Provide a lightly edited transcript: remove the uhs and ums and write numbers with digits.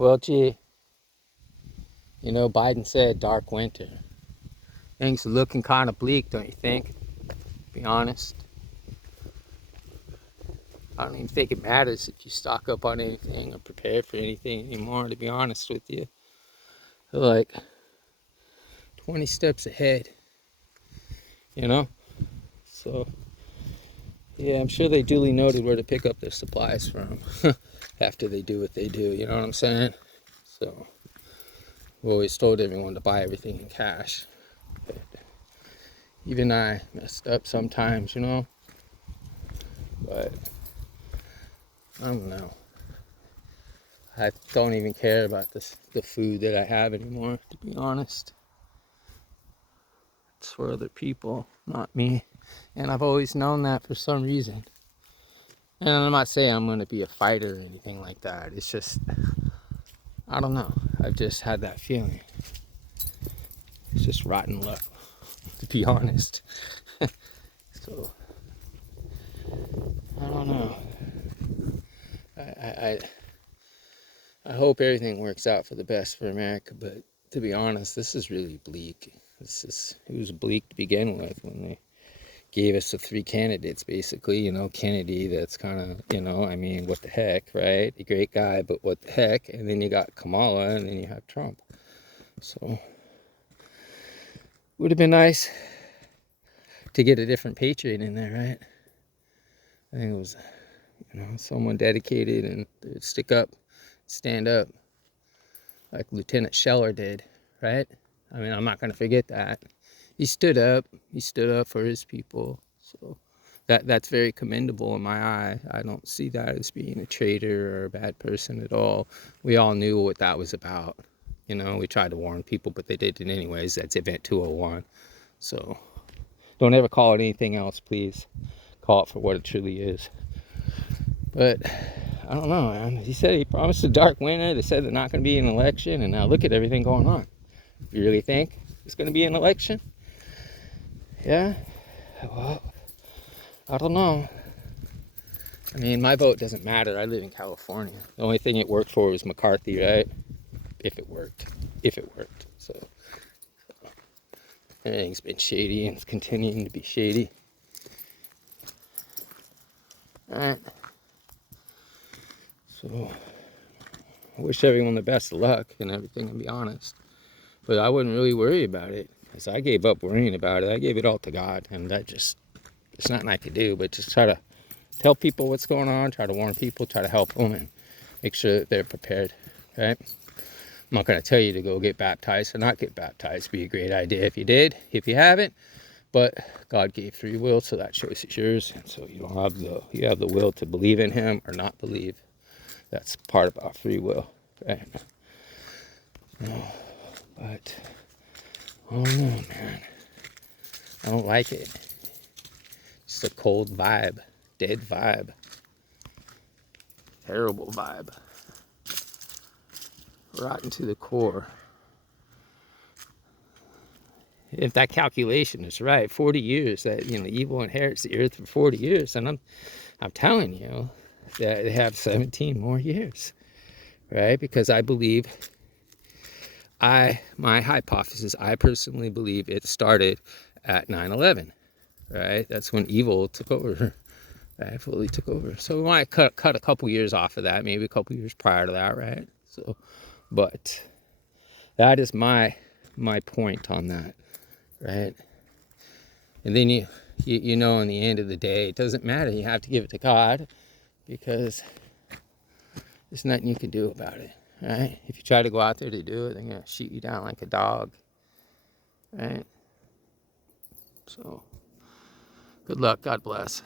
Well, gee, you know, Biden said dark winter. Things are looking kind of bleak, don't you think? To be honest. I don't even think it matters if you stock up on anything or prepare for anything anymore, to be honest with you. They're like 20 steps ahead, you know? So, yeah, I'm sure they duly noted where to pick up their supplies from after they do what they do, you know what I'm saying? So, we always told everyone to buy everything in cash. But even I messed up sometimes, you know? But I don't know. I don't even care about the food that I have anymore, to be honest. It's for other people, not me. And I've always known that for some reason. And I'm not saying I'm going to be a fighter or anything like that. It's just, I don't know. I've just had that feeling. It's just rotten luck, to be honest. So, I don't know. I hope everything works out for the best for America, but to be honest, this is really bleak. It was bleak to begin with when they gave us the three candidates, basically. You know, Kennedy, that's kind of, you know, I mean, what the heck, right? A great guy, but what the heck? And then you got Kamala, and then you have Trump. So, would have been nice to get a different patriot in there, right? I think it was, you know, someone dedicated and stick up, stand up, like Lieutenant Scheller did, right? I mean, I'm not going to forget that. He stood up for his people. So that's very commendable in my eye. I don't see that as being a traitor or a bad person at all. We all knew what that was about. You know, we tried to warn people, but they did it anyways. That's Event 201. So don't ever call it anything else, please. Call it for what it truly is. But I don't know, man. He said he promised a dark winter. They said they're not going to be an election, and now look at everything going on. You really think it's going to be an election? Yeah? Well, I don't know. I mean, my vote doesn't matter. I live in California. The only thing it worked for was McCarthy, right? If it worked. So, everything's been shady and it's continuing to be shady. Alright. So, I wish everyone the best of luck and everything, to be honest. But I wouldn't really worry about it, because I gave up worrying about it. I gave it all to God, and that just, there's nothing I could do but just try to tell people what's going on, try to warn people, try to help them, and make sure that they're prepared, right? I'm not going to tell you to go get baptized or not get baptized. It'd be a great idea if you did, if you haven't. But God gave free will, so that choice is yours. And so you have the will to believe in Him or not believe. That's part of our free will, right? No, but I don't know, man. I don't like it. It's a cold vibe, dead vibe, terrible vibe, rotten to the core. If that calculation is right, 40 years that, you know, evil inherits the earth for 40 years, and I'm telling you that they have 17 more years, right? Because I believe, my hypothesis, I personally believe it started at 9/11, right? That's when evil took over, right? Fully took over. So we might cut a couple years off of that, maybe a couple years prior to that, right? So, but that is my point on that. Right? And then you know, in the end of the day, it doesn't matter. You have to give it to God, because there's nothing you can do about it, right? If you try to go out there to do it, they're going to shoot you down like a dog, right? So, good luck. God bless.